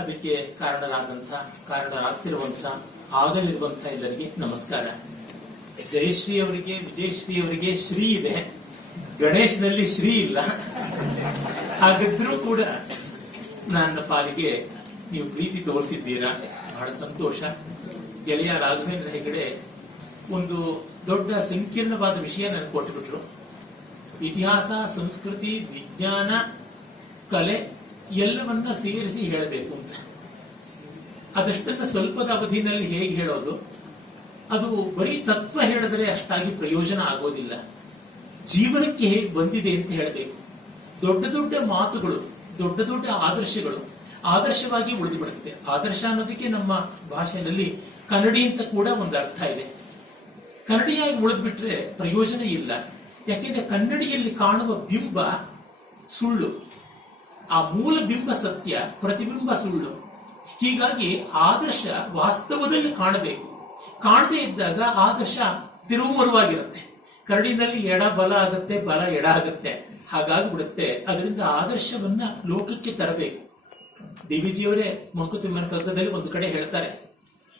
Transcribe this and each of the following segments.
ಅದಕ್ಕೆ ಕಾರಣರಾಗ್ತಿರುವಂತ ಆಗಲಿರುವಂತ ಎಲ್ಲರಿಗೆ ನಮಸ್ಕಾರ. ಜಯಶ್ರೀ ಅವರಿಗೆ, ವಿಜಯಶ್ರೀ ಅವರಿಗೆ ಶ್ರೀ ಇದೆ, ಗಣೇಶನಲ್ಲಿ ಶ್ರೀ ಇಲ್ಲ. ಹಾಗಿದ್ರೂ ಕೂಡ ನನ್ನ ಪಾಲಿಗೆ ನೀವು ಪ್ರೀತಿ ತೋರಿಸಿದ್ದೀರಾ, ಬಹಳ ಸಂತೋಷ. ಗೆಳೆಯ ರಾಘವೇಂದ್ರ ಹೆಗಡೆ ಒಂದು ದೊಡ್ಡ ಸಂಕೀರ್ಣವಾದ ವಿಷಯ ನನಗೆ ಕೊಟ್ಟುಬಿಟ್ರು. ಇತಿಹಾಸ, ಸಂಸ್ಕೃತಿ, ವಿಜ್ಞಾನ, ಕಲೆ ಎಲ್ಲವನ್ನ ಸೇರಿಸಿ ಹೇಳಬೇಕು ಅಂತ. ಅದಷ್ಟನ್ನ ಸ್ವಲ್ಪದ ಅವಧಿನಲ್ಲಿ ಹೇಗೆ ಹೇಳೋದು? ಅದು ಬರೀ ತತ್ವ ಹೇಳಿದ್ರೆ ಅಷ್ಟಾಗಿ ಪ್ರಯೋಜನ ಆಗೋದಿಲ್ಲ. ಜೀವನಕ್ಕೆ ಹೇಗೆ ಬಂದಿದೆ ಅಂತ ಹೇಳಬೇಕು. ದೊಡ್ಡ ದೊಡ್ಡ ಮಾತುಗಳು, ದೊಡ್ಡ ದೊಡ್ಡ ಆದರ್ಶಗಳು ಆದರ್ಶವಾಗಿ ಉಳಿದು ಬಿಡುತ್ತೆ. ಆದರ್ಶ ಅನ್ನೋದಕ್ಕೆ ನಮ್ಮ ಭಾಷೆಯಲ್ಲಿ ಕನ್ನಡಿ ಅಂತ ಕೂಡ ಒಂದು ಅರ್ಥ ಇದೆ. ಕನ್ನಡಿಯಾಗಿ ಉಳಿದು ಬಿಟ್ರೆ ಪ್ರಯೋಜನ ಇಲ್ಲ. ಯಾಕೆಂದ್ರೆ ಕನ್ನಡಿಯಲ್ಲಿ ಕಾಣುವ ಬಿಂಬ ಸುಳ್ಳು, ಆ ಮೂಲ ಬಿಂಬ ಸತ್ಯ, ಪ್ರತಿಬಿಂಬ ಸುಳ್ಳು. ಹೀಗಾಗಿ ಆದರ್ಶ ವಾಸ್ತವದಲ್ಲಿ ಕಾಣಬೇಕು. ಕಾಣದೇ ಇದ್ದಾಗ ಆದರ್ಶ ತಿರುಮರುವಾಗಿರುತ್ತೆ. ಕರಡಿನಲ್ಲಿ ಎಡ ಬಲ ಆಗುತ್ತೆ, ಬಲ ಎಡ ಆಗುತ್ತೆ, ಹಾಗಾಗಿ ಬಿಡುತ್ತೆ. ಅದರಿಂದ ಆದರ್ಶವನ್ನ ಲೋಕಕ್ಕೆ ತರಬೇಕು. ಡಿವಿಜಿಯವರೇ ಮಂಕುತಿಮ್ಮನ ಕಗ್ಗದಲ್ಲಿ ಒಂದು ಕಡೆ ಹೇಳ್ತಾರೆ,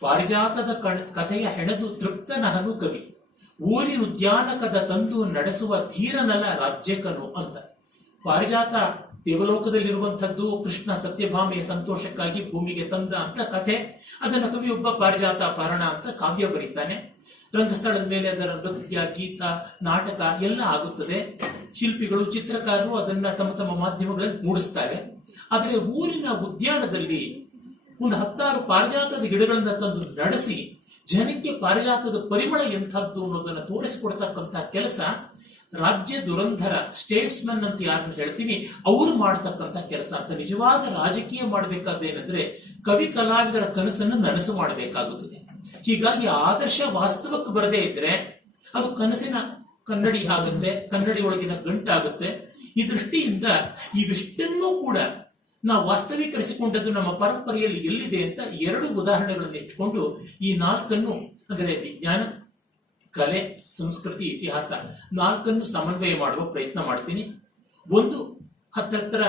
ಪಾರಿಜಾತದ ಕಥೆಯ ಹೆಣೆದು ತೃಪ್ತನಹನು ಕವಿ, ಊರಿನ ಉದ್ಯಾನಕದ ತಂದು ನಡೆಸುವ ಧೀರನಲ್ಲ ರಾಜ್ಯಕನು ಅಂತ. ಪಾರಿಜಾತ ದೇವಲೋಕದಲ್ಲಿರುವಂಥದ್ದು, ಕೃಷ್ಣ ಸತ್ಯಭಾಮೆಯ ಸಂತೋಷಕ್ಕಾಗಿ ಭೂಮಿಗೆ ತಂದ ಅಂತ ಕಥೆ. ಅದನ್ನ ಕವಿಯೊಬ್ಬ ಪಾರಿಜಾತ ಅಪಹರಣ ಅಂತ ಕಾವ್ಯ ಬರೀತಾನೆ. ರಂಗಸ್ಥಳದ ಮೇಲೆ ಅದರ ನೃತ್ಯ, ಗೀತ, ನಾಟಕ ಎಲ್ಲ ಆಗುತ್ತದೆ. ಶಿಲ್ಪಿಗಳು, ಚಿತ್ರಕಾರರು ಅದನ್ನ ತಮ್ಮ ತಮ್ಮ ಮಾಧ್ಯಮಗಳಲ್ಲಿ ಮೂಡಿಸ್ತಾರೆ. ಆದರೆ ಊರಿನ ಉದ್ಯಾನದಲ್ಲಿ ಒಂದು 10 ಪಾರಿಜಾತದ ಗಿಡಗಳನ್ನ ತಂದು ನಡೆಸಿ ಜನಕ್ಕೆ ಪಾರಿಜಾತದ ಪರಿಮಳ ಎಂಥದ್ದು ಅನ್ನೋದನ್ನ ತೋರಿಸಿಕೊಡ್ತಕ್ಕಂತಹ ಕೆಲಸ ರಾಜ್ಯ ದುರಂಧರ, ಸ್ಟೇಟ್ಸ್ಮನ್ ಅಂತ ಯಾರನ್ನು ಹೇಳ್ತೀವಿ ಅವರು ಮಾಡತಕ್ಕಂಥ ಕೆಲಸ ಅಂತ. ನಿಜವಾದ ರಾಜಕೀಯ ಮಾಡಬೇಕಾದೇನೆಂದ್ರೆ ಕವಿ ಕಲಾವಿದರ ಕನಸನ್ನು ನನಸು ಮಾಡಬೇಕಾಗುತ್ತದೆ. ಹೀಗಾಗಿ ಆದರ್ಶ ವಾಸ್ತವಕ್ಕೆ ಬರದೇ ಇದ್ರೆ ಅದು ಕನಸಿನ ಕನ್ನಡಿ ಆಗುತ್ತೆ, ಕನ್ನಡಿ ಒಳಗಿನ ಗಂಟಾಗುತ್ತೆ. ಈ ದೃಷ್ಟಿಯಿಂದ ಇವಿಷ್ಟನ್ನೂ ಕೂಡ ನಾವು ವಾಸ್ತವೀಕರಿಸಿಕೊಂಡದ್ದು ನಮ್ಮ ಪರಂಪರೆಯಲ್ಲಿ ಎಲ್ಲಿದೆ ಅಂತ 2 ಉದಾಹರಣೆಗಳನ್ನು ಇಟ್ಟುಕೊಂಡು ಈ 4 ಅಂದರೆ ವಿಜ್ಞಾನ, ಕಲೆ, ಸಂಸ್ಕೃತಿ, ಇತಿಹಾಸ 4 ಸಮನ್ವಯ ಮಾಡುವ ಪ್ರಯತ್ನ ಮಾಡ್ತೀನಿ. ಒಂದು ಹತ್ತಿರ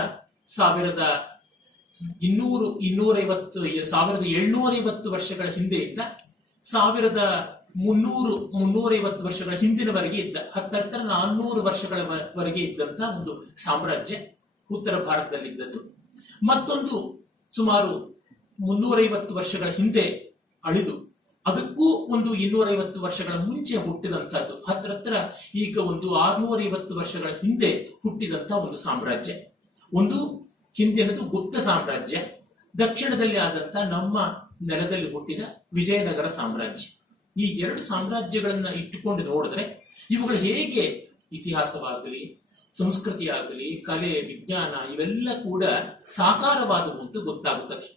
1750 ವರ್ಷಗಳ ಹಿಂದೆಯಿಂದ 1350 ವರ್ಷಗಳ ಹಿಂದಿನವರೆಗೆ ಇದ್ದ, ಹತ್ತಿರ 400 ವರ್ಷಗಳವರೆಗೆ ಇದ್ದಂತ ಒಂದು ಸಾಮ್ರಾಜ್ಯ ಉತ್ತರ ಭಾರತದಲ್ಲಿದ್ದದ್ದು. ಮತ್ತೊಂದು ಸುಮಾರು 350 ವರ್ಷಗಳ ಹಿಂದೆ ಅಳಿದು ಅದಕ್ಕೂ ಒಂದು 250 ವರ್ಷಗಳ ಮುಂಚೆ ಹುಟ್ಟಿದಂತಹದ್ದು, ಹತ್ತಿರ ಈಗ ಒಂದು 650 ವರ್ಷಗಳ ಹಿಂದೆ ಹುಟ್ಟಿದಂತ ಒಂದು ಸಾಮ್ರಾಜ್ಯ. ಒಂದು ಹಿಂದಿನದು ಗುಪ್ತ ಸಾಮ್ರಾಜ್ಯ, ದಕ್ಷಿಣದಲ್ಲಿ ಆದಂತ ನಮ್ಮ ನೆಲದಲ್ಲಿ ಹುಟ್ಟಿದ ವಿಜಯನಗರ ಸಾಮ್ರಾಜ್ಯ. ಈ 2 ಸಾಮ್ರಾಜ್ಯಗಳನ್ನ ಇಟ್ಟುಕೊಂಡು ನೋಡಿದ್ರೆ ಇವುಗಳು ಹೇಗೆ ಇತಿಹಾಸವಾಗಲಿ, ಸಂಸ್ಕೃತಿ ಆಗಲಿ, ಕಲೆ, ವಿಜ್ಞಾನ ಇವೆಲ್ಲ ಕೂಡ ಸಾಕಾರವಾದವು ಅಂತ ಗೊತ್ತಾಗುತ್ತದೆ.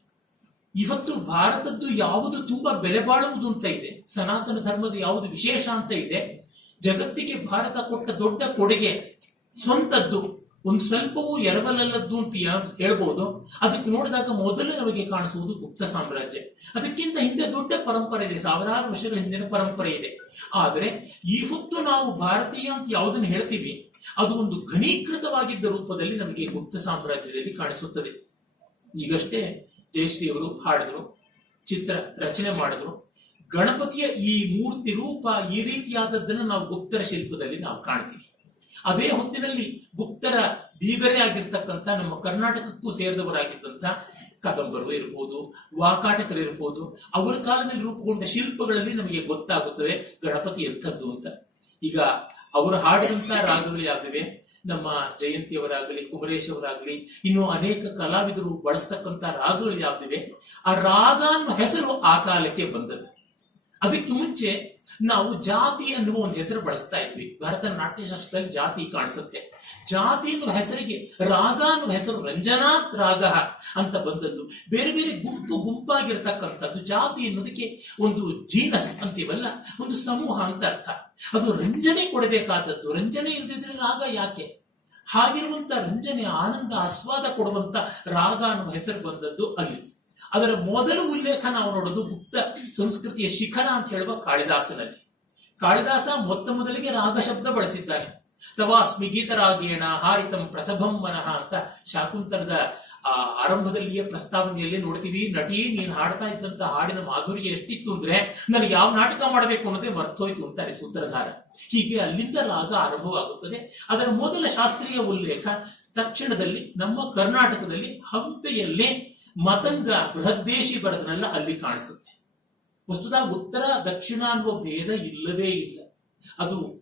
ಇವತ್ತು ಭಾರತದ್ದು ಯಾವುದು ತುಂಬಾ ಬೆಲೆ ಬಾಳುವುದು ಅಂತ ಇದೆ, ಸನಾತನ ಧರ್ಮದ ಯಾವುದು ವಿಶೇಷ ಅಂತ ಇದೆ, ಜಗತ್ತಿಗೆ ಭಾರತ ಕೊಟ್ಟ ದೊಡ್ಡ ಕೊಡುಗೆ ಸ್ವಂತದ್ದು, ಒಂದು ಸ್ವಲ್ಪವೂ ಎರವಲಲ್ಲದ್ದು ಅಂತ ಹೇಳ್ಬೋದು. ಅದಕ್ಕೆ ನೋಡಿದಾಗ ಮೊದಲು ನಮಗೆ ಕಾಣಿಸುವುದು ಗುಪ್ತ ಸಾಮ್ರಾಜ್ಯ. ಅದಕ್ಕಿಂತ ಹಿಂದೆ ದೊಡ್ಡ ಪರಂಪರೆ ಇದೆ, 1000 ವರ್ಷಗಳ ಹಿಂದಿನ ಪರಂಪರೆ ಇದೆ. ಆದರೆ ಈ ಹೊತ್ತು ನಾವು ಭಾರತೀಯ ಅಂತ ಯಾವುದನ್ನು ಹೇಳ್ತೀವಿ ಅದು ಒಂದು ಘನೀಕೃತವಾಗಿದ್ದ ರೂಪದಲ್ಲಿ ನಮಗೆ ಗುಪ್ತ ಸಾಮ್ರಾಜ್ಯದಲ್ಲಿ ಕಾಣಿಸುತ್ತದೆ. ಈಗಷ್ಟೇ ಜಯಶ್ರೀ ಅವರು ಹಾಡಿದ್ರು, ಚಿತ್ರ ರಚನೆ ಮಾಡಿದ್ರು. ಗಣಪತಿಯ ಈ ಮೂರ್ತಿ ರೂಪ, ಈ ರೀತಿಯಾದದ್ದನ್ನು ನಾವು ಗುಪ್ತರ ಶಿಲ್ಪದಲ್ಲಿ ನಾವು ಕಾಣ್ತೀವಿ. ಅದೇ ಹೊತ್ತಿನಲ್ಲಿ ಗುಪ್ತರ ಬೀಗರೇ ಆಗಿರ್ತಕ್ಕಂಥ, ನಮ್ಮ ಕರ್ನಾಟಕಕ್ಕೂ ಸೇರಿದವರಾಗಿದ್ದಂಥ ಕದಂಬರು ಇರ್ಬೋದು, ವಾಕಾಟಕರಿರ್ಬೋದು, ಅವರ ಕಾಲದಲ್ಲಿ ರೂಪುಗೊಂಡ ಶಿಲ್ಪಗಳಲ್ಲಿ ನಮಗೆ ಗೊತ್ತಾಗುತ್ತದೆ ಗಣಪತಿ ಎಂಥದ್ದು ಅಂತ. ಈಗ ಅವರು ಹಾಡಿದಂತ ರಾಗಗಳು ಯಾವಿವೆ, ನಮ್ಮ ಜಯಂತಿಯವರಾಗಲಿ, ಕುಮರೇಶ್ ಅವರಾಗಲಿ, ಇನ್ನು ಅನೇಕ ಕಲಾವಿದರು ಬಳಸ್ತಕ್ಕಂಥ ರಾಗಗಳು ಯಾವಿವೆ, ಆ ರಾಗ ಅನ್ನೋ ಹೆಸರು ಆ ಕಾಲಕ್ಕೆ ಬಂದದ್ದು. ಅದಕ್ಕೆ ಮುಂಚೆ ನಾವು ಜಾತಿ ಅನ್ನುವ ಒಂದು ಹೆಸರು ಬಳಸ್ತಾ ಇದ್ವಿ. ಭರತ ನಾಟ್ಯಶಾಸ್ತ್ರದಲ್ಲಿ ಜಾತಿ ಕಾಣಿಸುತ್ತೆ. ಜಾತಿ ಎನ್ನುವ ಹೆಸರಿಗೆ ರಾಗ ಅನ್ನುವ ಹೆಸರು ರಂಜನಾತ್ ರಾಗ ಅಂತ ಬಂದದ್ದು. ಬೇರೆ ಬೇರೆ ಗುಂಪಾಗಿರ್ತಕ್ಕಂಥದ್ದು. ಜಾತಿ ಎನ್ನುವುದಕ್ಕೆ ಒಂದು ಜೀನಸ್ ಅಂತೀವಲ್ಲ, ಒಂದು ಸಮೂಹ ಅಂತ ಅರ್ಥ. ಅದು ರಂಜನೆ ಕೊಡಬೇಕಾದದ್ದು. ರಂಜನೆ ಇಲ್ಲದಿದ್ರೆ ರಾಗ ಯಾಕೆ? ಹಾಗಿರುವಂತ ರಂಜನೆ, ಆನಂದ, ಆಸ್ವಾದ ಕೊಡುವಂತ ರಾಗ ಅನ್ನುವ ಹೆಸರು ಬಂದದ್ದು ಅಲ್ಲಿ. ಅದರ ಮೊದಲ ಉಲ್ಲೇಖ ನಾವು ನೋಡೋದು ಗುಪ್ತ ಸಂಸ್ಕೃತಿಯ ಶಿಖರ ಅಂತ ಹೇಳುವ ಕಾಳಿದಾಸನಲ್ಲಿ. ಕಾಳಿದಾಸ ಮೊದಲಿಗೆ ರಾಗ ಶಬ್ದ ಬಳಸಿದ್ದಾನೆ. ತವಾಸ್ಮಿ ಗೀತರಾಗೇಣ ಹಾರಿತಂ ಪ್ರಸಭಂ ಮನಃ ಅಂತ ಶಾಕುಂತಲದ ಆ ಆರಂಭದಲ್ಲಿಯೇ ಪ್ರಸ್ತಾವನೆಯಲ್ಲೇ ನೋಡ್ತೀವಿ, ನಟಿ ನೀನು ಹಾಡ್ತಾ ಇದ್ದಂತ ಹಾಡಿನ ಮಾಧುರ್ಯ ಎಷ್ಟಿತ್ತು ಅಂದ್ರೆ ನನಗೆ ಯಾವ ನಾಟಕ ಮಾಡಬೇಕು ಅನ್ನೋದೇ ಮರ್ತೋಯ್ತು ಅಂತಾರೆ ಸೂತ್ರಧಾರ. ಹೀಗೆ ಅಲ್ಲಿಂದ ರಾಗ ಆರಂಭವಾಗುತ್ತದೆ. ಅದರ ಮೊದಲ ಶಾಸ್ತ್ರೀಯ ಉಲ್ಲೇಖ ತಕ್ಷಣದಲ್ಲಿ ನಮ್ಮ ಕರ್ನಾಟಕದಲ್ಲಿ ಹಂಪೆಯಲ್ಲೇ ಮತಂಗ ಬೃಹದ್ದೇಶಿ ಬರೆದನೆಲ್ಲ ಅಲ್ಲಿ ಕಾಣಿಸುತ್ತೆ. ವಸ್ತುತಃ ಉತ್ತರ ದಕ್ಷಿಣ ಅನ್ನುವ ಭೇದ ಇಲ್ಲವೇ ಇಲ್ಲ. ಅದು